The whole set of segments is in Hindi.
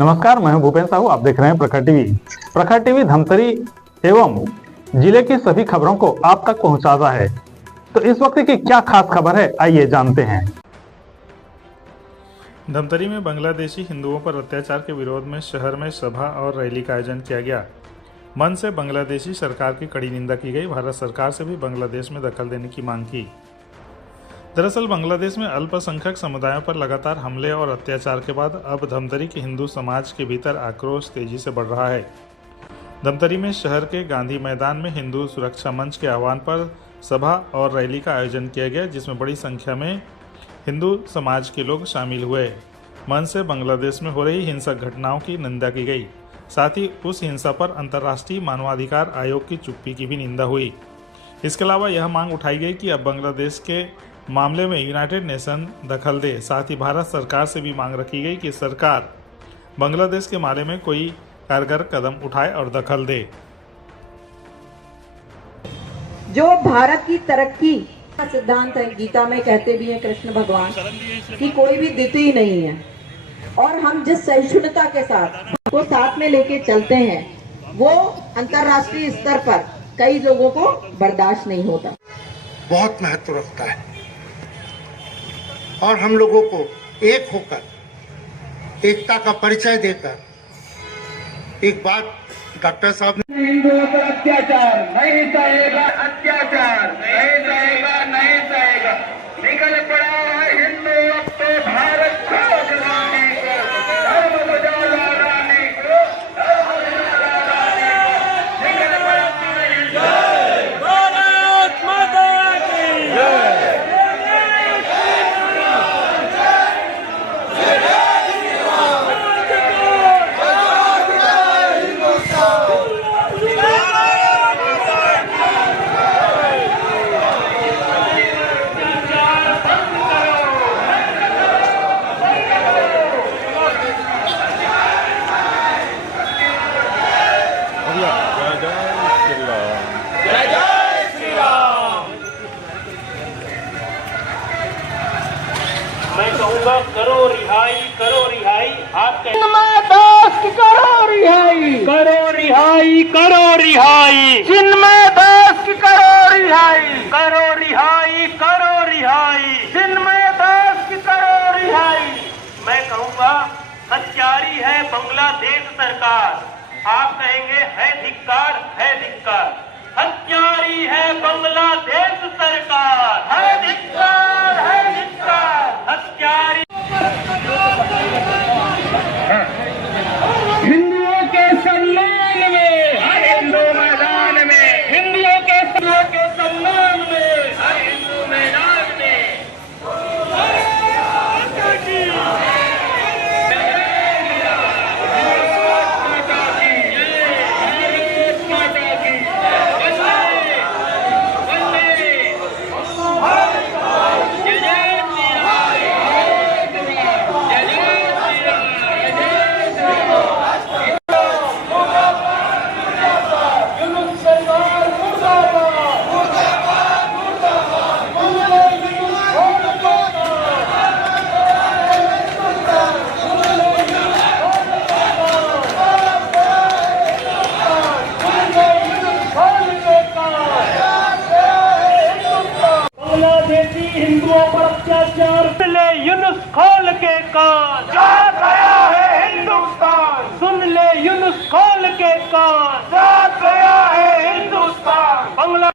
नमस्कार, मैं हूं भूपेन साहू। आप देख रहे हैं प्रखर टीवी। प्रखर टीवी धमतरी एवं जिले की सभी खबरों को आप तक पहुंचाता है। तो इस वक्त की क्या खास खबर है, आइए जानते हैं। धमतरी में बांग्लादेशी हिंदुओं पर अत्याचार के विरोध में शहर में सभा और रैली का आयोजन किया गया। मन से बांग्लादेशी सरकार की कड़ी निंदा की गई। भारत सरकार से भी बांग्लादेश में दखल देने की मांग की। दरअसल बांग्लादेश में अल्पसंख्यक समुदायों पर लगातार हमले और अत्याचार के बाद अब धमतरी के हिंदू समाज के भीतर आक्रोश तेजी से बढ़ रहा है। धमतरी में शहर के गांधी मैदान में हिंदू सुरक्षा मंच के आह्वान पर सभा और रैली का आयोजन किया गया, जिसमें बड़ी संख्या में हिंदू समाज के लोग शामिल हुए। मन से बांग्लादेश में हो रही हिंसक घटनाओं की निंदा की गई। साथ ही उस हिंसा पर अंतर्राष्ट्रीय मानवाधिकार आयोग की चुप्पी की भी निंदा हुई। इसके अलावा यह मांग उठाई गई कि अब बांग्लादेश के मामले में यूनाइटेड नेशन दखल दे। साथ ही भारत सरकार से भी मांग रखी गई कि सरकार बांग्लादेश के मामले में कोई कारगर कदम उठाए और दखल दे। जो भारत की तरक्की का सिद्धांत है, गीता में कहते भी हैं कृष्ण भगवान कि कोई भी द्वितीय नहीं है, और हम जिस सहिष्णुता के साथ को साथ में लेके चलते हैं वो अंतर्राष्ट्रीय स्तर पर कई लोगों को बर्दाश्त नहीं होता। बहुत महत्व रखता है और हम लोगों को एक होकर एकता का परिचय देकर एक बात डॉक्टर साहब ने, हिंदुओं पर अत्याचार नहीं सहेगा, अत्याचार नहीं सहेगा, नहीं सहेगा। निकल पड़ा है हिंदू अब तो भारत को जलाने को, धर्म को जलाने को, धर्म को जलाने को। निकल पड़ा है हिंदू। भारत माता की जय। मैं कहूँगा करो रिहाई, करो रिहाई। आप करो रिहाई, करो रिहाई, करो रिहाई। जिनमें दास की करो रिहाई, करो रिहाई, करो रिहाई। जिनमें दास की करो रिहाई। मैं कहूँगा हत्यारी है बांग्लादेश सरकार। आप कहेंगे है धिक्कार, है धिक्कार। हत्यारी है बांग्लादेश सरकार, है धिक्कार, है धिक्कार। हत्यारी हिंदुओं के सम्मान में हर हिंदू मैदान में, हिंदुओं के सम्मान में हर हिंदू मैदान में। हिंदुओं पर अत्याचार ले यूनुस खोल के कान, जा गया है हिंदुस्तान। सुन ले यूनुस खोल के कान, जा गया है हिंदुस्तान। बांग्ला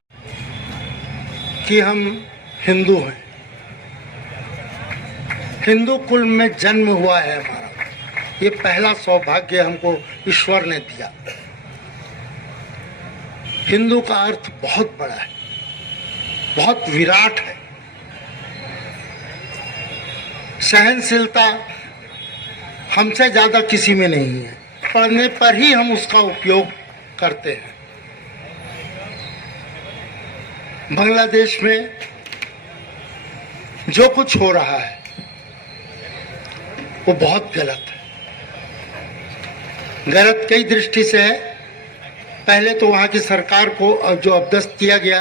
कि हम हिंदू हैं, हिंदू कुल में जन्म हुआ है हमारा। ये पहला सौभाग्य हमको ईश्वर ने दिया। हिंदू का अर्थ बहुत बड़ा है, बहुत विराट है। सहनशीलता हमसे ज्यादा किसी में नहीं है। पढ़ने पर ही हम उसका उपयोग करते हैं। बांग्लादेश में जो कुछ हो रहा है वो बहुत गलत है। गलत कई दृष्टि से है। पहले तो वहाँ की सरकार को जो अपदस्थ किया गया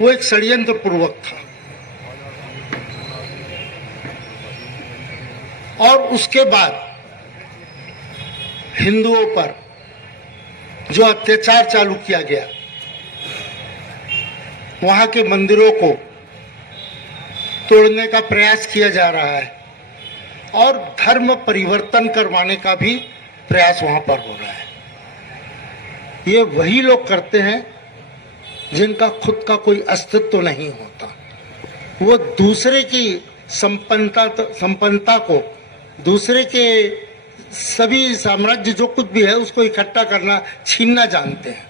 वो एक षड्यंत्र पूर्वक था, और उसके बाद हिंदुओं पर जो अत्याचार चालू किया गया, वहां के मंदिरों को तोड़ने का प्रयास किया जा रहा है और धर्म परिवर्तन करवाने का भी प्रयास वहां पर हो रहा है। ये वही लोग करते हैं जिनका खुद का कोई अस्तित्व नहीं होता। वो दूसरे की संपन्नता को, दूसरे के सभी साम्राज्य जो कुछ भी है उसको इकट्ठा करना, छीनना जानते हैं।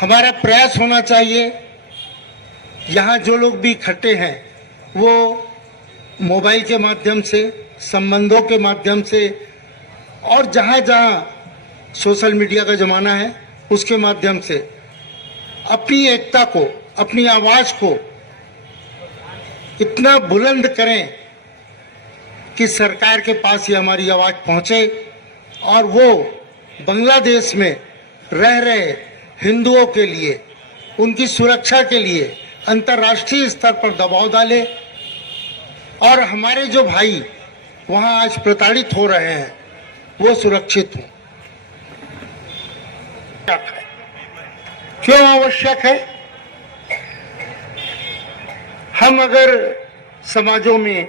हमारा प्रयास होना चाहिए, यहाँ जो लोग भी इकट्ठे हैं वो मोबाइल के माध्यम से, संबंधों के माध्यम से और जहाँ जहाँ सोशल मीडिया का जमाना है उसके माध्यम से अपनी एकता को, अपनी आवाज को इतना बुलंद करें कि सरकार के पास ये हमारी आवाज पहुंचे और वो बांग्लादेश में रह रहे हिंदुओं के लिए, उनकी सुरक्षा के लिए अंतर्राष्ट्रीय स्तर पर दबाव डाले और हमारे जो भाई वहां आज प्रताड़ित हो रहे हैं वो सुरक्षित हों। क्यों आवश्यक है? हम अगर समाजों में,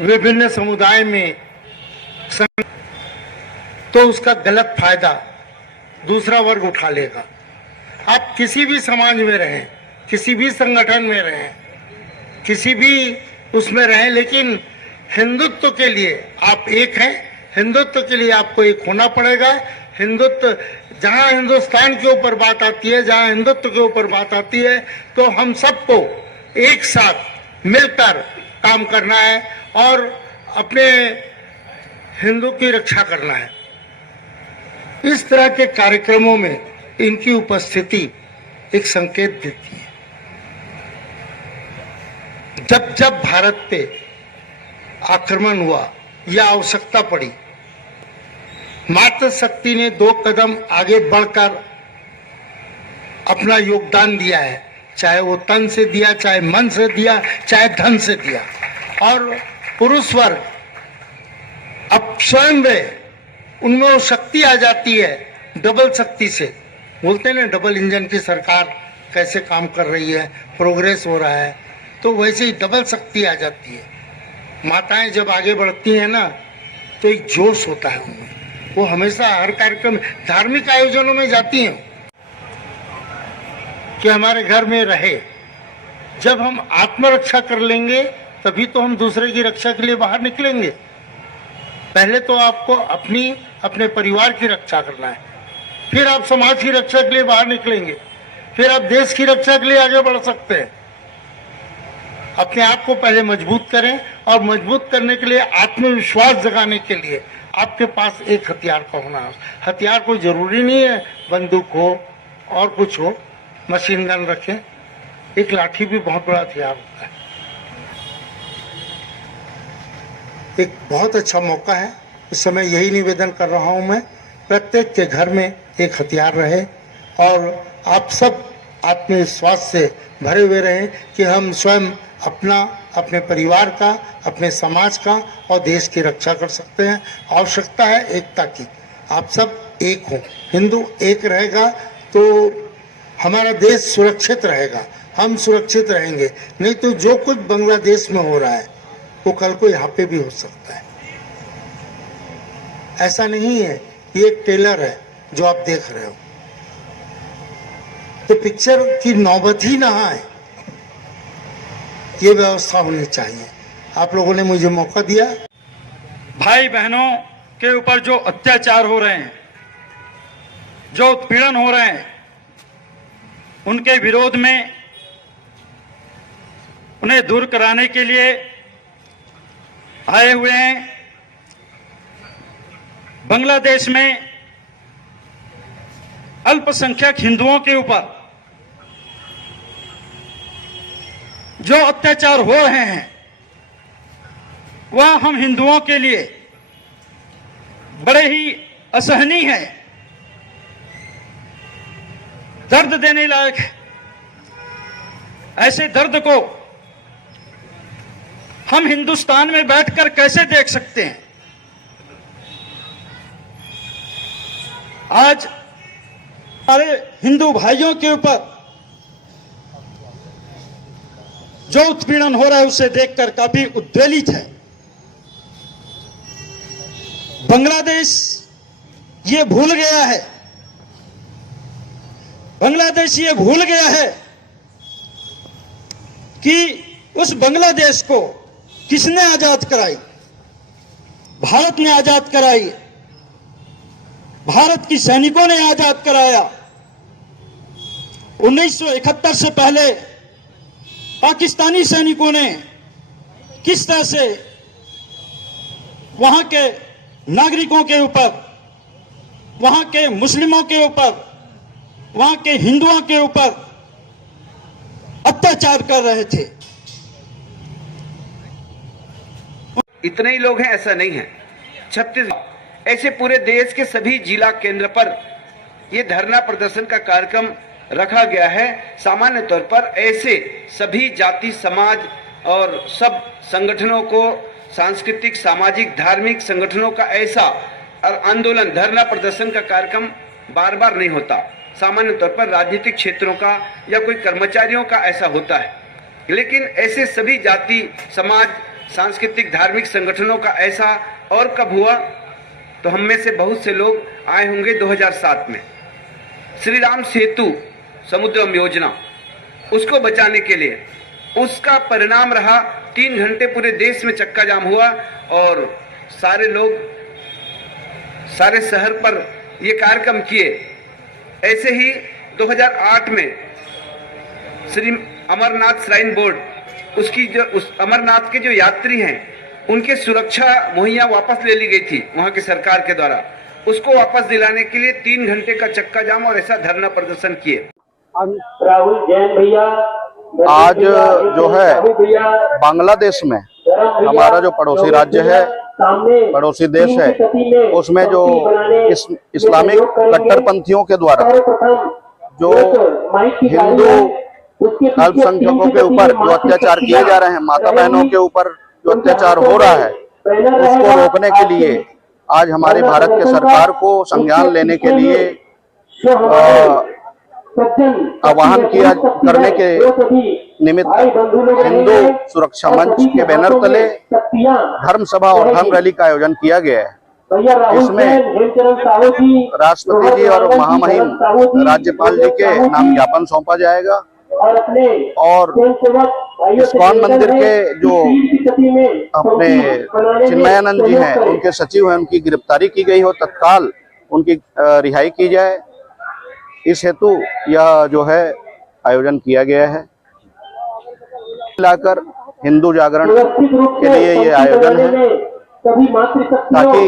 विभिन्न समुदाय में तो उसका गलत फायदा दूसरा वर्ग उठा लेगा। आप किसी भी समाज में रहें, किसी भी संगठन में रहें, किसी भी उसमें रहें, लेकिन हिंदुत्व के लिए आप एक हैं। हिंदुत्व के लिए आपको एक होना पड़ेगा। हिंदुत्व, जहां हिंदुस्तान के ऊपर बात आती है, जहां हिंदुत्व के ऊपर बात आती है, तो हम सबको एक साथ मिलकर काम करना है और अपने हिंदू की रक्षा करना है। इस तरह के कार्यक्रमों में इनकी उपस्थिति एक संकेत देती है। जब जब भारत पे आक्रमण हुआ या आवश्यकता पड़ी, मातृशक्ति ने 2 कदम आगे बढ़कर अपना योगदान दिया है, चाहे वो तन से दिया, चाहे मन से दिया, चाहे धन से दिया। और पुरुष वर्ग अब स्वयं में उनमें वो शक्ति आ जाती है, डबल शक्ति से। बोलते हैं ना, डबल इंजन की सरकार कैसे काम कर रही है, प्रोग्रेस हो रहा है, तो वैसे ही डबल शक्ति आ जाती है। माताएं जब आगे बढ़ती हैं ना तो एक जोश होता है उनमें। वो हमेशा हर कार्यक्रम, धार्मिक आयोजनों में जाती हैं कि हमारे घर में रहे। जब हम आत्मरक्षा कर लेंगे तभी तो हम दूसरे की रक्षा के लिए बाहर निकलेंगे। पहले तो आपको अपने परिवार की रक्षा करना है, फिर आप समाज की रक्षा के लिए बाहर निकलेंगे, फिर आप देश की रक्षा के लिए आगे बढ़ सकते हैं। अपने आप को पहले मजबूत करें और मजबूत करने के लिए, आत्मविश्वास जगाने के लिए आपके पास एक हथियार का होना है। हथियार कोई जरूरी नहीं है बंदूक हो और कुछ हो, मशीन गन रखें, एक लाठी भी बहुत बड़ा हथियार होता है। एक बहुत अच्छा मौका है। इस समय यही निवेदन कर रहा हूं मैं, प्रत्येक के घर में एक हथियार रहे और आप सब आत्मविश्वास से भरे हुए रहें कि हम स्वयं अपना, अपने परिवार का, अपने समाज का और देश की रक्षा कर सकते हैं। आवश्यकता है एकता की। आप सब एक हो, हिंदू एक रहेगा तो हमारा देश सुरक्षित रहेगा, हम सुरक्षित रहेंगे। नहीं तो जो कुछ बांग्लादेश में हो रहा है वो कल को यहाँ पे भी हो सकता है। ऐसा नहीं है, ये एक ट्रेलर है जो आप देख रहे हो, तो पिक्चर की नौबत ही ना आए, ये व्यवस्था होनी चाहिए। आप लोगों ने मुझे मौका दिया। भाई बहनों के ऊपर जो अत्याचार हो रहे हैं, जो उत्पीड़न हो रहे हैं, उनके विरोध में, उन्हें दूर कराने के लिए आए हुए हैं। बांग्लादेश में अल्पसंख्यक हिंदुओं के ऊपर जो अत्याचार हो रहे हैं वह हम हिंदुओं के लिए बड़े ही असहनीय है, दर्द देने लायक है। ऐसे दर्द को हम हिंदुस्तान में बैठकर कैसे देख सकते हैं? आज हमारे हिंदू भाइयों के ऊपर जो उत्पीड़न हो रहा है उसे देखकर काफी उद्वेलित है। बांग्लादेश ये भूल गया है, बांग्लादेश ये भूल गया है कि उस बांग्लादेश को किसने आजाद कराई? भारत ने आजाद कराई, भारत की सैनिकों ने आजाद कराया। 1971 से पहले पाकिस्तानी सैनिकों ने किस तरह से वहां के नागरिकों के ऊपर, वहां के मुस्लिमों के ऊपर, वहां के हिंदुओं के ऊपर अत्याचार कर रहे थे। इतने ही लोग हैं ऐसा नहीं है। 36 ऐसे पूरे देश के सभी जिला केंद्र पर यह धरना प्रदर्शन का कार्यक्रम रखा गया है। सामान्य तौर पर ऐसे सभी जाति समाज और सब संगठनों को, सांस्कृतिक सामाजिक धार्मिक संगठनों का ऐसा आंदोलन धरना प्रदर्शन का कार्यक्रम बार बार नहीं होता। सामान्य तौर पर राजनीतिक क्षेत्रों का या कोई कर्मचारियों का ऐसा होता है, लेकिन ऐसे सभी जाति समाज सांस्कृतिक धार्मिक संगठनों का ऐसा और कब हुआ? तो हम में से बहुत से लोग आए होंगे 2007 में श्री राम सेतु समुद्रम योजना, उसको बचाने के लिए। उसका परिणाम रहा 3 घंटे पूरे देश में चक्का जाम हुआ और सारे लोग सारे शहर पर ये कार्यक्रम किए। ऐसे ही 2008 में श्री अमरनाथ श्राइन बोर्ड, उसकी जो उस अमरनाथ के जो यात्री हैं उनके सुरक्षा मुहैया वापस ले ली गई थी वहां की सरकार के द्वारा। उसको वापस दिलाने के लिए 3 घंटे का चक्का जाम और ऐसा धरना प्रदर्शन किए। राहुल जैन भैया, आज जो है बांग्लादेश में हमारा जो पड़ोसी राज्य है, पड़ोसी देश है, उसमें जो इस्लामिक कट्टरपंथियों के द्वारा जो हिंदू अल्पसंख्यकों के ऊपर जो अत्याचार किए जा रहे हैं, माता बहनों के ऊपर जो अत्याचार हो रहा है, उसको रोकने के लिए आज हमारी भारत के सरकार को संज्ञान लेने के लिए आह्वान किया करने के निमित्त हिंदू सुरक्षा मंच के बैनर तले धर्म सभा और धर्म रैली का आयोजन किया गया है। इसमें राष्ट्रपति जी और महामहिम राज्यपाल जी के नाम ज्ञापन सौंपा जाएगा और इस्कॉन मंदिर के जो अपने चिन्मयानंद जी हैं, उनके सचिव हैं, उनकी गिरफ्तारी की गई हो, तत्काल उनकी रिहाई की जाए। इस हेतु यह जो है आयोजन किया गया है। मिलाकर हिंदू जागरण के लिए ये आयोजन है ताकि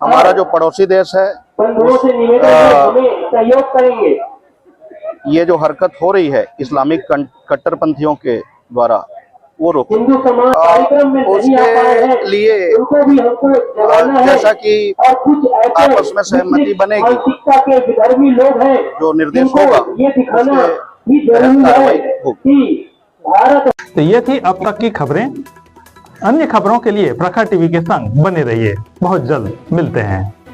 हमारा जो पड़ोसी देश है ये जो हरकत हो रही है इस्लामिक कट्टरपंथियों के द्वारा वो रोके। उसके लिए जैसा कि आपस में सहमति बनेगी, जो निर्देश होगा उसके तहत कार्रवाई होगी। तो ये थी अब तक की खबरें। अन्य खबरों के लिए प्रखर टीवी के संग बने रहिए। बहुत जल्द मिलते हैं।